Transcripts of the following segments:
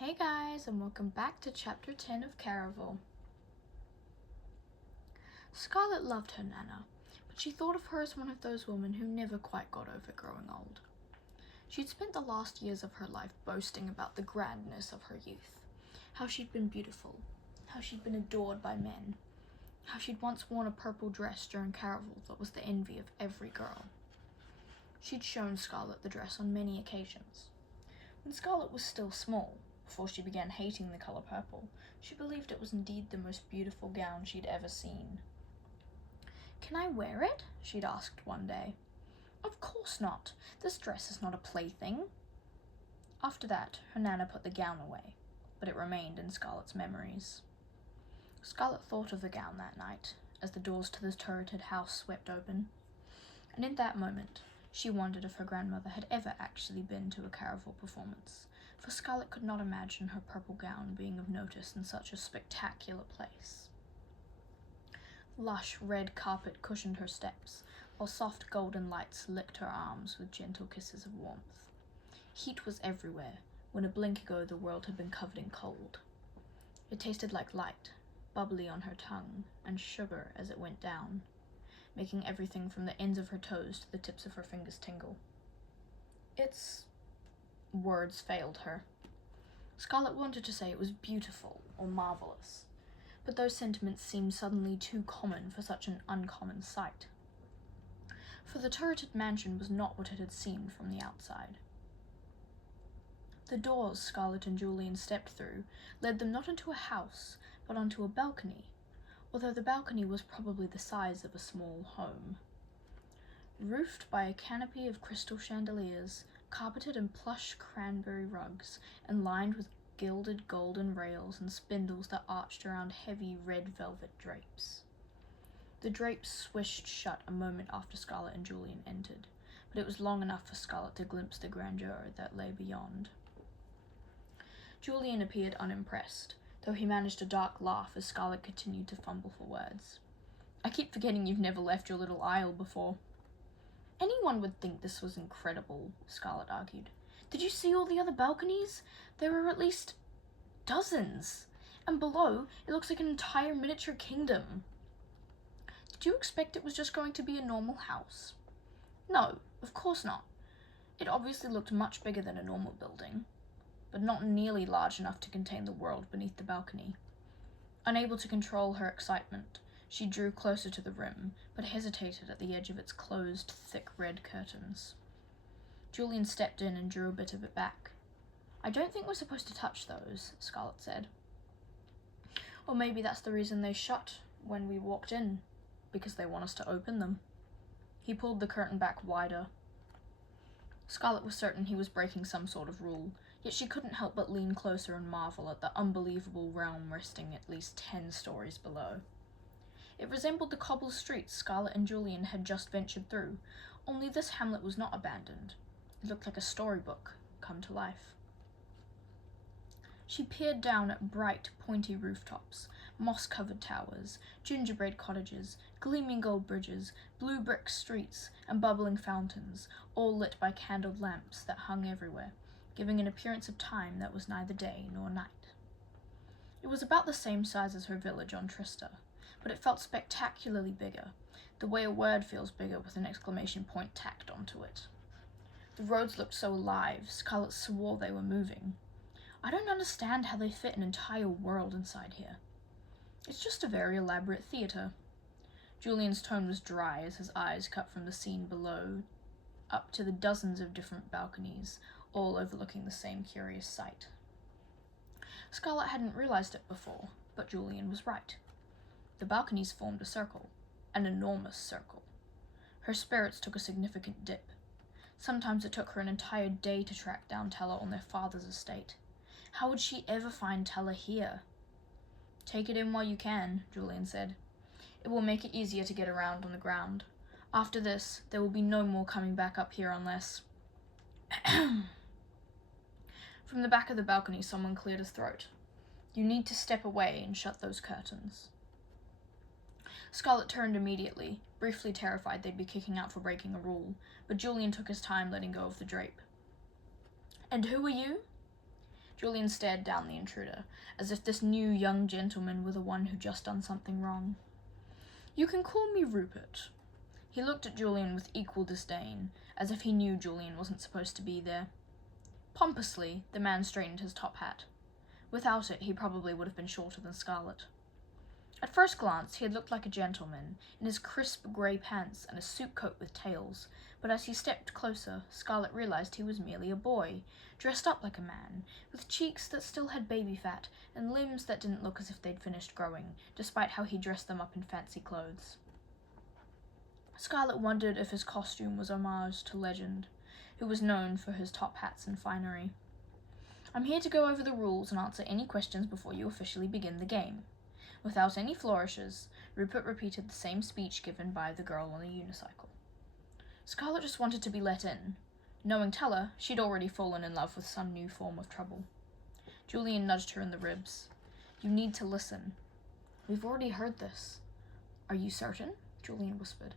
Hey guys, and welcome back to Chapter 10 of Caraval. Scarlet loved her Nana, but she thought of her as one of those women who never quite got over growing old. She'd spent the last years of her life boasting about the grandness of her youth, how she'd been beautiful, how she'd been adored by men, how she'd once worn a purple dress during Caraval that was the envy of every girl. She'd shown Scarlet the dress on many occasions. When Scarlet was still small, before she began hating the colour purple, she believed it was indeed the most beautiful gown she'd ever seen. "Can I wear it?" she'd asked one day. "Of course not. This dress is not a plaything." After that, her Nana put the gown away, but it remained in Scarlet's memories. Scarlet thought of the gown that night, as the doors to the turreted house swept open, and in that moment, she wondered if her grandmother had ever actually been to a Caraval performance, for Scarlet could not imagine her purple gown being of notice in such a spectacular place. Lush red carpet cushioned her steps, while soft golden lights licked her arms with gentle kisses of warmth. Heat was everywhere, when a blink ago the world had been covered in cold. It tasted like light, bubbly on her tongue, and sugar as it went down, making everything from the ends of her toes to the tips of her fingers tingle. Words failed her. Scarlet wanted to say it was beautiful or marvelous, but those sentiments seemed suddenly too common for such an uncommon sight. For the turreted mansion was not what it had seemed from the outside. The doors Scarlet and Julian stepped through led them not into a house, but onto a balcony, although the balcony was probably the size of a small home. Roofed by a canopy of crystal chandeliers, carpeted in plush cranberry rugs, and lined with gilded golden rails and spindles that arched around heavy red velvet drapes. The drapes swished shut a moment after Scarlet and Julian entered, but it was long enough for Scarlet to glimpse the grandeur that lay beyond. Julian appeared unimpressed, though he managed a dark laugh as Scarlet continued to fumble for words. "I keep forgetting you've never left your little isle before." "Anyone would think this was incredible," Scarlet argued. "Did you see all the other balconies? There are at least dozens. And below, it looks like an entire miniature kingdom." "Did you expect it was just going to be a normal house?" "No, of course not. It obviously looked much bigger than a normal building, but not nearly large enough to contain the world beneath the balcony." Unable to control her excitement, she drew closer to the rim, but hesitated at the edge of its closed, thick red curtains. Julian stepped in and drew a bit of it back. "I don't think we're supposed to touch those," Scarlet said. "Or maybe that's the reason they shut when we walked in, because they want us to open them." He pulled the curtain back wider. Scarlet was certain he was breaking some sort of rule, yet she couldn't help but lean closer and marvel at the unbelievable realm resting at least 10 stories below. It resembled the cobbled streets Scarlet and Julian had just ventured through, only this hamlet was not abandoned. It looked like a storybook come to life. She peered down at bright, pointy rooftops, moss-covered towers, gingerbread cottages, gleaming gold bridges, blue brick streets, and bubbling fountains, all lit by candled lamps that hung everywhere, giving an appearance of time that was neither day nor night. It was about the same size as her village on Trista, but it felt spectacularly bigger, the way a word feels bigger with an exclamation point tacked onto it. The roads looked so alive, Scarlet swore they were moving. "I don't understand how they fit an entire world inside here. It's just a very elaborate theater." Julian's tone was dry as his eyes cut from the scene below up to the dozens of different balconies, all overlooking the same curious sight. Scarlet hadn't realized it before, but Julian was right. The balconies formed a circle, an enormous circle. Her spirits took a significant dip. Sometimes it took her an entire day to track down Tella on their father's estate. How would she ever find Tella here? "Take it in while you can," Julian said. "It will make it easier to get around on the ground. After this, there will be no more coming back up here unless—" From the back of the balcony, someone cleared his throat. "You need to step away and shut those curtains." Scarlet turned immediately, briefly terrified they'd be kicking out for breaking a rule, but Julian took his time letting go of the drape. "And who are you?" Julian stared down the intruder, as if this new young gentleman were the one who just done something wrong. "You can call me Rupert." He looked at Julian with equal disdain, as if he knew Julian wasn't supposed to be there. Pompously, the man straightened his top hat. Without it, he probably would have been shorter than Scarlet. At first glance, he had looked like a gentleman, in his crisp grey pants and a suit coat with tails, but as he stepped closer, Scarlet realized he was merely a boy, dressed up like a man, with cheeks that still had baby fat and limbs that didn't look as if they'd finished growing, despite how he dressed them up in fancy clothes. Scarlet wondered if his costume was homage to Legend, who was known for his top hats and finery. "I'm here to go over the rules and answer any questions before you officially begin the game." Without any flourishes, Rupert repeated the same speech given by the girl on the unicycle. Scarlet just wanted to be let in. Knowing Teller, she'd already fallen in love with some new form of trouble. Julian nudged her in the ribs. "You need to listen." "We've already heard this." "Are you certain?" Julian whispered.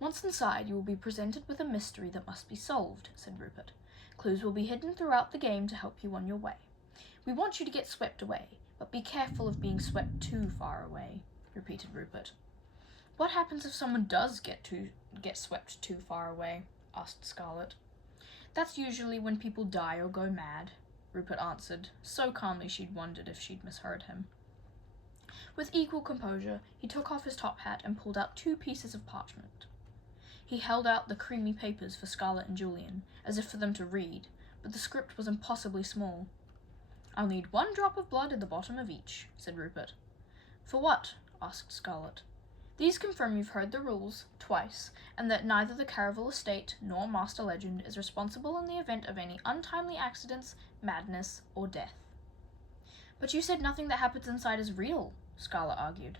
"Once inside, you will be presented with a mystery that must be solved," said Rupert. "Clues will be hidden throughout the game to help you on your way. We want you to get swept away, but be careful of being swept too far away," repeated Rupert. "What happens if someone does get swept too far away?" asked Scarlet. "That's usually when people die or go mad," Rupert answered, so calmly she'd wondered if she'd misheard him. With equal composure, he took off his top hat and pulled out 2 pieces of parchment. He held out the creamy papers for Scarlet and Julian, as if for them to read, but the script was impossibly small. "I'll need 1 drop of blood at the bottom of each," said Rupert. "For what?" asked Scarlet. "These confirm you've heard the rules, twice, and that neither the Caraval estate nor Master Legend is responsible in the event of any untimely accidents, madness, or death." "But you said nothing that happens inside is real," Scarlet argued.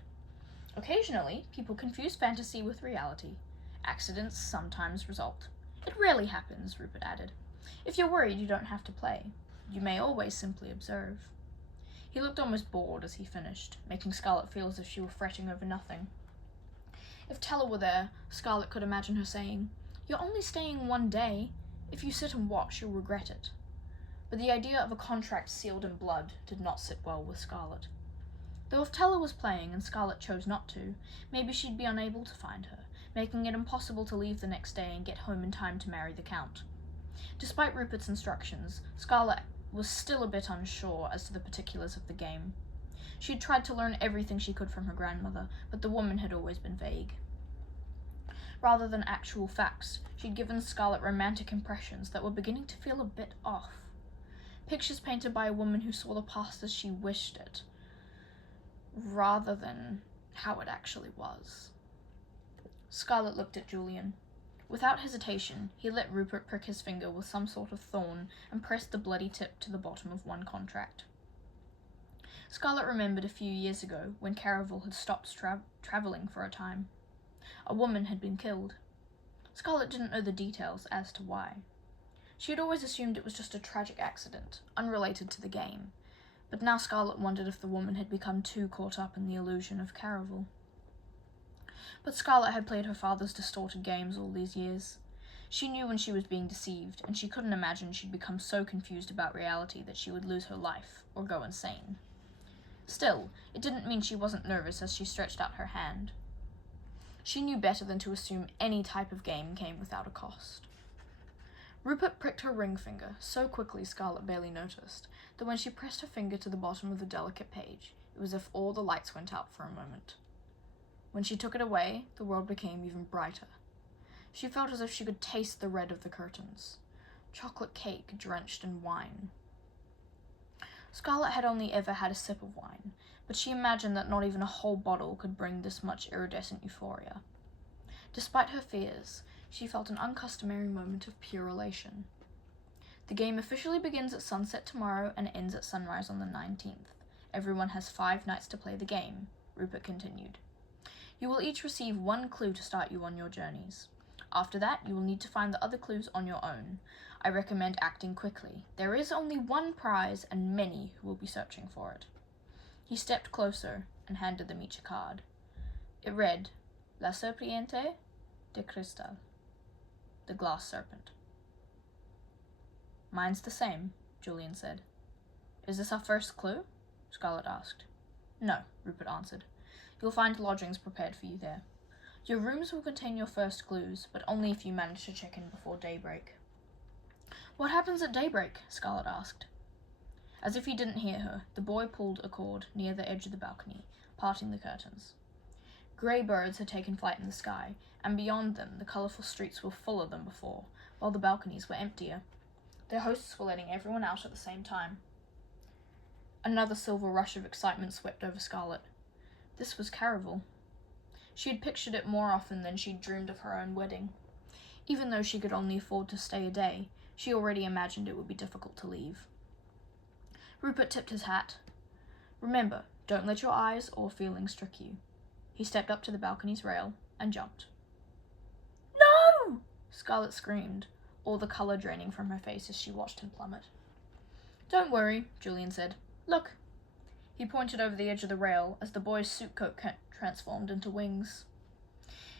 "Occasionally, people confuse fantasy with reality. Accidents sometimes result. It rarely happens," Rupert added. "If you're worried, you don't have to play. You may always simply observe." He looked almost bored as he finished, making Scarlet feel as if she were fretting over nothing. If Teller were there, Scarlet could imagine her saying, "You're only staying 1 day. If you sit and watch, you'll regret it." But the idea of a contract sealed in blood did not sit well with Scarlet. Though if Teller was playing and Scarlet chose not to, maybe she'd be unable to find her, making it impossible to leave the next day and get home in time to marry the Count. Despite Rupert's instructions, Scarlet was still a bit unsure as to the particulars of the game. She had tried to learn everything she could from her grandmother, but the woman had always been vague. Rather than actual facts, she'd given Scarlet romantic impressions that were beginning to feel a bit off. Pictures painted by a woman who saw the past as she wished it, rather than how it actually was. Scarlet looked at Julian. Without hesitation, he let Rupert prick his finger with some sort of thorn and pressed the bloody tip to the bottom of 1 contract. Scarlet remembered a few years ago when Caraval had stopped traveling for a time. A woman had been killed. Scarlet didn't know the details as to why. She had always assumed it was just a tragic accident, unrelated to the game, but now Scarlet wondered if the woman had become too caught up in the illusion of Caraval. But Scarlet had played her father's distorted games all these years. She knew when she was being deceived, and she couldn't imagine she'd become so confused about reality that she would lose her life, or go insane. Still, it didn't mean she wasn't nervous as she stretched out her hand. She knew better than to assume any type of game came without a cost. Rupert pricked her ring finger so quickly Scarlet barely noticed that when she pressed her finger to the bottom of the delicate page, it was as if all the lights went out for a moment. When she took it away, the world became even brighter. She felt as if she could taste the red of the curtains. Chocolate cake drenched in wine. Scarlet had only ever had a sip of wine, but she imagined that not even a whole bottle could bring this much iridescent euphoria. Despite her fears, she felt an uncustomary moment of pure elation. The game officially begins at sunset tomorrow and ends at sunrise on the 19th. Everyone has 5 nights to play the game, Rupert continued. You will each receive 1 clue to start you on your journeys. After that, you will need to find the other clues on your own. I recommend acting quickly. There is only 1 prize and many who will be searching for it. He stepped closer and handed them each a card. It read, La Serpiente de Cristal, the glass serpent. Mine's the same, Julian said. Is this our first clue? Scarlet asked. No, Rupert answered. You'll find lodgings prepared for you there. Your rooms will contain your first clues, but only if you manage to check in before daybreak. What happens at daybreak? Scarlet asked. As if he didn't hear her, the boy pulled a cord near the edge of the balcony, parting the curtains. Grey birds had taken flight in the sky, and beyond them the colourful streets were fuller than before, while the balconies were emptier. Their hosts were letting everyone out at the same time. Another silver rush of excitement swept over Scarlet. This was Caraval. She had pictured it more often than she'd dreamed of her own wedding. Even though she could only afford to stay a day, she already imagined it would be difficult to leave. Rupert tipped his hat. Remember, don't let your eyes or feelings trick you. He stepped up to the balcony's rail and jumped. No! Scarlet screamed, all the colour draining from her face as she watched him plummet. Don't worry, Julian said. Look. He pointed over the edge of the rail as the boy's suit coat transformed into wings.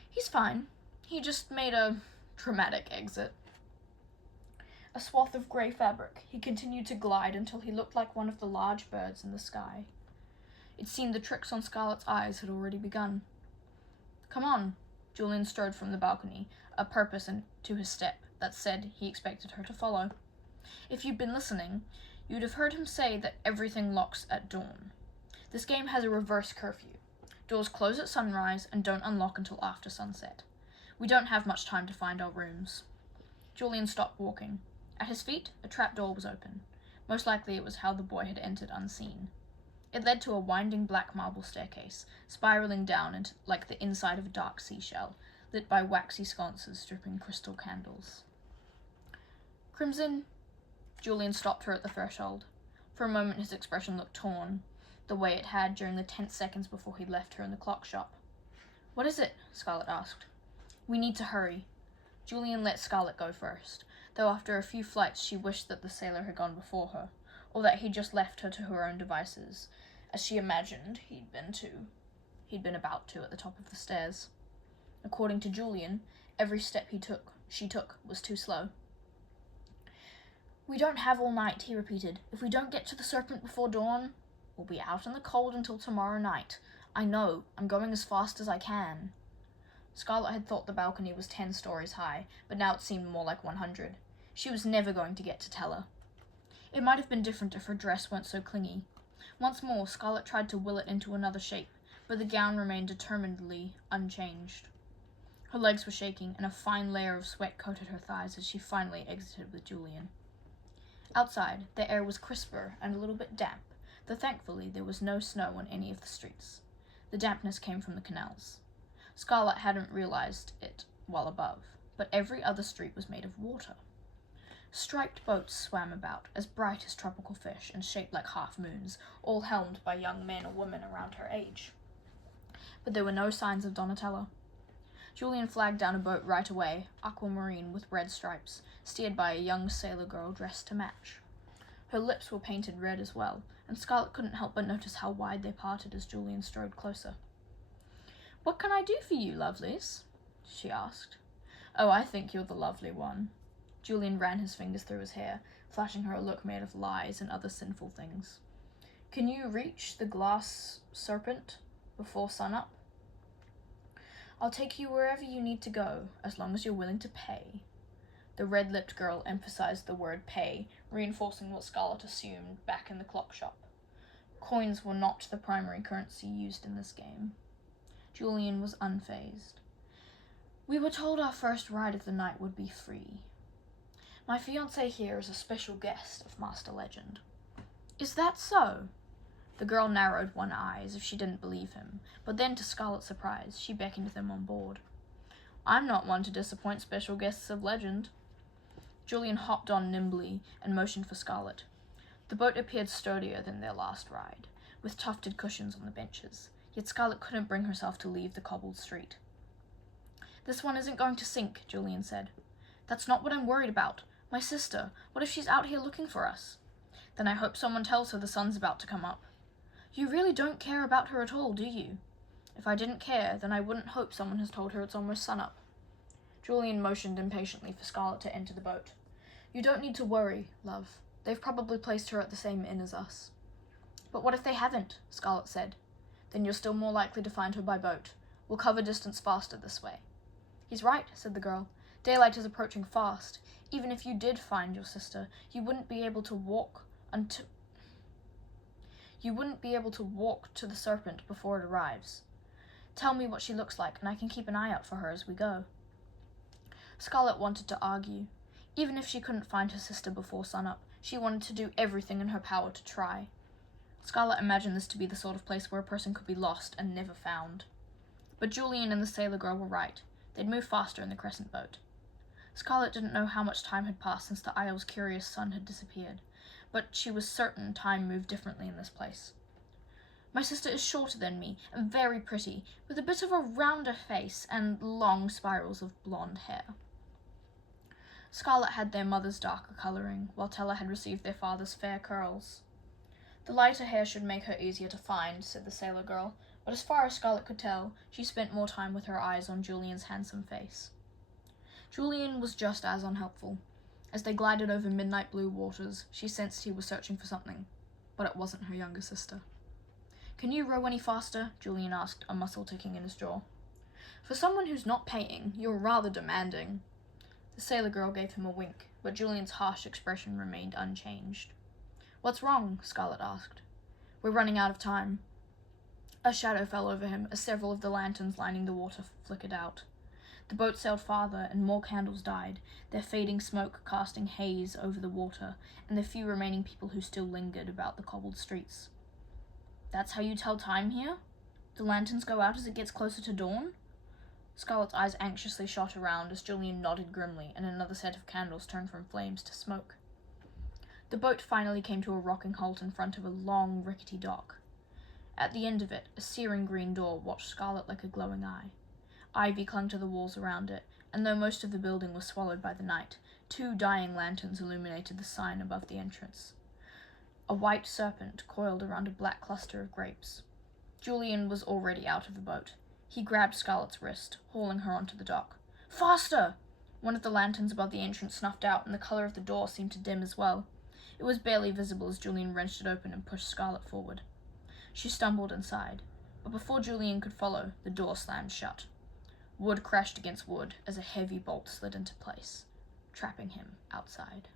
He's fine. He just made a dramatic exit. A swath of grey fabric, he continued to glide until he looked like one of the large birds in the sky. It seemed the tricks on Scarlet's eyes had already begun. Come on, Julian strode from the balcony, a purpose to his step that said he expected her to follow. If you'd been listening, you'd have heard him say that everything locks at dawn. This game has a reverse curfew. Doors close at sunrise and don't unlock until after sunset. We don't have much time to find our rooms. Julian stopped walking. At his feet, a trapdoor was open. Most likely it was how the boy had entered unseen. It led to a winding black marble staircase, spiraling down into like the inside of a dark seashell, lit by waxy sconces dripping crystal candles. Crimson? Julian stopped her at the threshold. For a moment his expression looked torn, the way it had during the tense seconds before he left her in the clock shop. What is it? Scarlet asked. We need to hurry. Julian let Scarlet go first, though after a few flights she wished that the sailor had gone before her, or that he'd just left her to her own devices, as she imagined he'd been about to at the top of the stairs. According to Julian, every step she took was too slow. We don't have all night, he repeated. If we don't get to the serpent before dawn, we'll be out in the cold until tomorrow night. I know, I'm going as fast as I can. Scarlet had thought the balcony was 10 stories high, but now it seemed more like 100. She was never going to get to Teller. It might have been different if her dress weren't so clingy. Once more, Scarlet tried to will it into another shape, but the gown remained determinedly unchanged. Her legs were shaking, and a fine layer of sweat coated her thighs as she finally exited with Julian. Outside, the air was crisper and a little bit damp, though thankfully there was no snow on any of the streets. The dampness came from the canals. Scarlet hadn't realized it while above, but every other street was made of water. Striped boats swam about, as bright as tropical fish and shaped like half-moons, all helmed by young men or women around her age. But there were no signs of Donatella. Julian flagged down a boat right away, aquamarine with red stripes, steered by a young sailor girl dressed to match. Her lips were painted red as well, and Scarlet couldn't help but notice how wide they parted as Julian strode closer. "What can I do for you, lovelies?" she asked. "Oh, I think you're the lovely one." Julian ran his fingers through his hair, flashing her a look made of lies and other sinful things. "Can you reach the glass serpent before sunup?" "I'll take you wherever you need to go, as long as you're willing to pay." The red-lipped girl emphasized the word pay, reinforcing what Scarlet assumed back in the clock shop. Coins were not the primary currency used in this game. Julian was unfazed. "We were told our first ride of the night would be free. My fiancé here is a special guest of Master Legend." "Is that so?" The girl narrowed one eye as if she didn't believe him, but then, to Scarlet's surprise, she beckoned them on board. "I'm not one to disappoint special guests of legend." Julian hopped on nimbly and motioned for Scarlet. The boat appeared sturdier than their last ride, with tufted cushions on the benches, yet Scarlet couldn't bring herself to leave the cobbled street. "This one isn't going to sink," Julian said. "That's not what I'm worried about. My sister, what if she's out here looking for us? Then I hope someone tells her the sun's about to come up. You really don't care about her at all, do you? If I didn't care, then I wouldn't hope someone has told her it's almost sunup." Julian motioned impatiently for Scarlet to enter the boat. "You don't need to worry, love. They've probably placed her at the same inn as us. But what if they haven't? Scarlet said. Then you're still more likely to find her by boat. We'll cover distance faster this way. He's right, said the girl. Daylight is approaching fast. Even if you did find your sister, you wouldn't be able to walk to the serpent before it arrives. Tell me what she looks like, and I can keep an eye out for her as we go. Scarlet wanted to argue. Even if she couldn't find her sister before sunup, she wanted to do everything in her power to try. Scarlet imagined this to be the sort of place where a person could be lost and never found. But Julian and the sailor girl were right. They'd move faster in the crescent boat. Scarlet didn't know how much time had passed since the Isle's curious sun had disappeared, but she was certain time moved differently in this place. My sister is shorter than me and very pretty, with a bit of a rounder face and long spirals of blonde hair. Scarlet had their mother's darker colouring, while Tella had received their father's fair curls. The lighter hair should make her easier to find, said the sailor girl, but as far as Scarlet could tell, she spent more time with her eyes on Julian's handsome face. Julian was just as unhelpful. As they glided over midnight blue waters, she sensed he was searching for something, but it wasn't her younger sister. Can you row any faster? Julian asked, a muscle ticking in his jaw. For someone who's not paying, you're rather demanding. The sailor girl gave him a wink, but Julian's harsh expression remained unchanged. What's wrong? Scarlet asked. We're running out of time. A shadow fell over him as several of the lanterns lining the water flickered out. The boat sailed farther, and more candles died, their fading smoke casting haze over the water, and the few remaining people who still lingered about the cobbled streets. That's how you tell time here? The lanterns go out as it gets closer to dawn? Scarlet's eyes anxiously shot around as Julian nodded grimly, and another set of candles turned from flames to smoke. The boat finally came to a rocking halt in front of a long, rickety dock. At the end of it, a searing green door watched Scarlet like a glowing eye. Ivy clung to the walls around it, and though most of the building was swallowed by the night, 2 dying lanterns illuminated the sign above the entrance. A white serpent coiled around a black cluster of grapes. Julian was already out of the boat. He grabbed Scarlet's wrist, hauling her onto the dock. Faster! One of the lanterns above the entrance snuffed out, and the colour of the door seemed to dim as well. It was barely visible as Julian wrenched it open and pushed Scarlet forward. She stumbled inside, but before Julian could follow, the door slammed shut. Wood crashed against wood as a heavy bolt slid into place, trapping him outside.